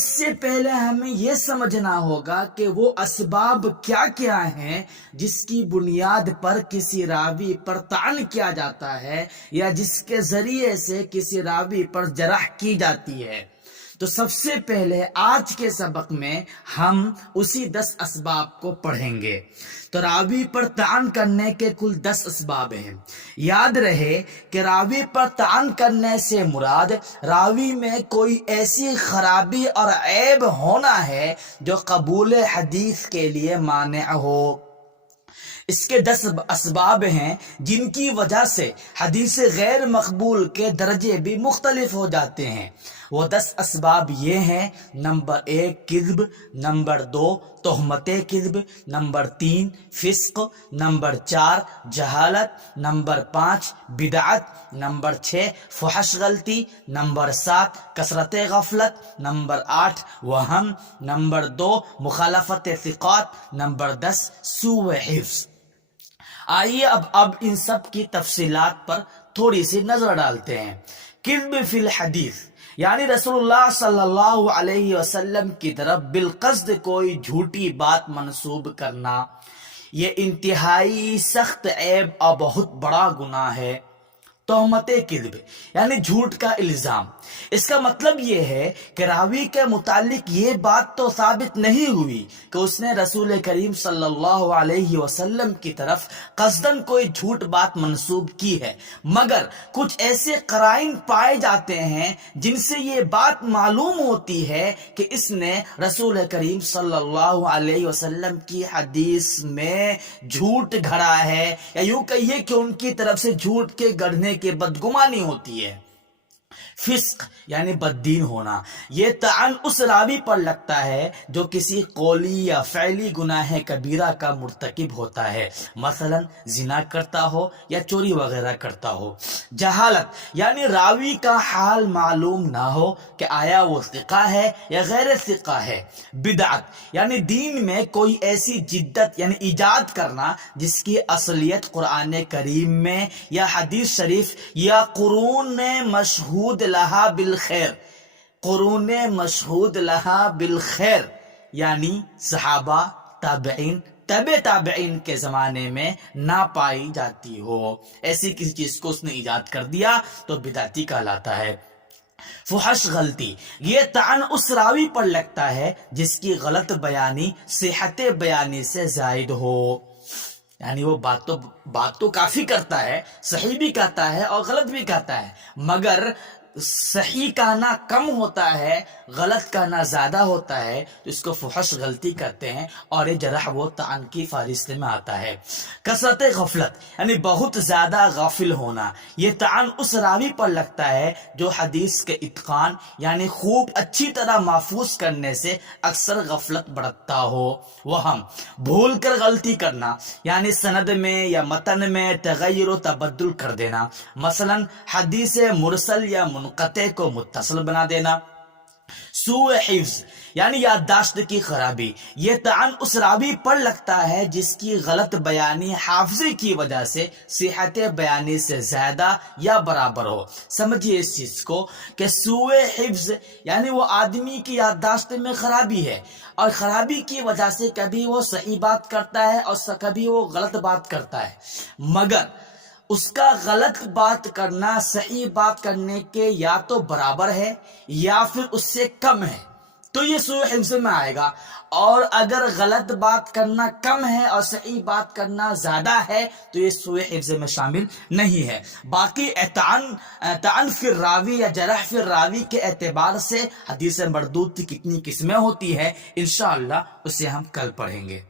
اس سے پہلے ہمیں یہ سمجھنا ہوگا کہ وہ اسباب کیا کیا ہیں جس کی بنیاد پر کسی راوی پر طعن کیا جاتا ہے یا جس کے ذریعے سے کسی راوی پر جرح کی جاتی ہے۔ تو سب سے پہلے آج کے سبق میں ہم اسی 10 اسباب کو پڑھیں گے۔ تو راوی پر طعن کرنے کے کل 10 اسباب ہیں۔ یاد رہے کہ راوی پر طعن کرنے سے مراد راوی میں کوئی ایسی خرابی اور عیب ہونا ہے جو قبول حدیث کے لیے مانع ہو۔ اس کے 10 اسباب ہیں جن کی وجہ سے حدیث غیر مقبول کے درجے بھی مختلف ہو جاتے ہیں۔ وہ 10 اسباب یہ ہیں: نمبر 1 کذب، نمبر 2 تہمت کذب، نمبر 3 فسق، نمبر 4 جہالت، نمبر 5 بدعت، نمبر 6 فحش غلطی، نمبر 7 کثرت غفلت، نمبر 8 وہم، نمبر 2 مخالفت ثقات، نمبر 10 سوء حفظ۔ آئیے اب ان سب کی تفصیلات پر تھوڑی سی نظر ڈالتے ہیں۔ کذب فی الحدیث یعنی رسول اللہ صلی اللہ علیہ وسلم کی طرف بالقصد کوئی جھوٹی بات منسوب کرنا، یہ انتہائی سخت عیب اور بہت بڑا گناہ ہے۔ تہمت کذب یعنی جھوٹ کا الزام، اس کا مطلب یہ ہے کہ راوی کے متعلق یہ بات تو ثابت نہیں ہوئی کہ اس نے رسول کریم صلی اللہ علیہ وسلم کی طرف قصداً کوئی جھوٹ بات منسوب کی ہے، مگر کچھ ایسے قرائن پائے جاتے ہیں جن سے یہ بات معلوم ہوتی ہے کہ اس نے رسول کریم صلی اللہ علیہ وسلم کی حدیث میں جھوٹ گھڑا ہے، یا یوں کہیے کہ ان کی طرف سے جھوٹ کے گڑھنے کی بدگمانی ہوتی ہے۔ فسق یعنی بددین ہونا، یہ طعن اس راوی پر لگتا ہے جو کسی قولی یا فعلی گناہ کبیرہ کا مرتکب ہوتا ہے، مثلا زنا کرتا ہو یا چوری وغیرہ کرتا ہو۔ جہالت یعنی راوی کا حال معلوم نہ ہو کہ آیا وہ ثقہ ہے یا غیر ثقہ ہے۔ بدعت یعنی دین میں کوئی ایسی جدت یعنی ایجاد کرنا جس کی اصلیت قرآن کریم میں یا حدیث شریف یا قرون مشہود لہا بالخیر، قرون مشہود لہا بالخیر یعنی صحابہ، تابعین، تبع تابعین کے زمانے میں نہ پائی جاتی ہو، ایسی کسی چیز کو اس نے ایجاد کر دیا تو بدعتی کہلاتا ہے۔ فحش غلطی، یہ طعن اس راوی پر لگتا ہے جس کی غلط بیانی صحت بیانی سے زائد ہو، یعنی وہ بات تو کافی کرتا ہے، صحیح بھی کہتا ہے اور غلط بھی کہتا ہے، مگر صحیح کہنا کم ہوتا ہے، غلط کہنا زیادہ ہوتا ہے، تو اس کو فحش غلطی کرتے ہیں اور یہ جرح و طعن کی فہرست میں آتا ہے۔ کثرت غفلت یعنی بہت زیادہ غافل ہونا، یہ طعن اس راوی پر لگتا ہے جو حدیث کے اتقان یعنی خوب اچھی طرح محفوظ کرنے سے اکثر غفلت برتتا ہو۔ وہم، بھول کر غلطی کرنا یعنی سند میں یا متن میں تغیر و تبدل کر دینا، مثلا حدیث مرسل یا منقطع کو متصل بنا دینا۔ سوء حفظ یعنی یادداشت کی خرابی، یہ طعن اس راوی پر لگتا ہے جس کی غلط بیانی حافظے کی وجہ سے صحت بیانی سے زیادہ یا برابر ہو۔ سمجھیے اس چیز کو کہ سوء حفظ یعنی وہ آدمی کی یادداشت میں خرابی ہے، اور خرابی کی وجہ سے کبھی وہ صحیح بات کرتا ہے اور کبھی وہ غلط بات کرتا ہے، مگر اس کا غلط بات کرنا صحیح بات کرنے کے یا تو برابر ہے یا پھر اس سے کم ہے، تو یہ سوء حفظ میں آئے گا۔ اور اگر غلط بات کرنا کم ہے اور صحیح بات کرنا زیادہ ہے تو یہ سوء حفظ میں شامل نہیں ہے۔ باقی طعن فی الراوی یا جرح فی الراوی کے اعتبار سے حدیث مردود کی کتنی قسمیں ہوتی ہے، انشاءاللہ اسے ہم کل پڑھیں گے۔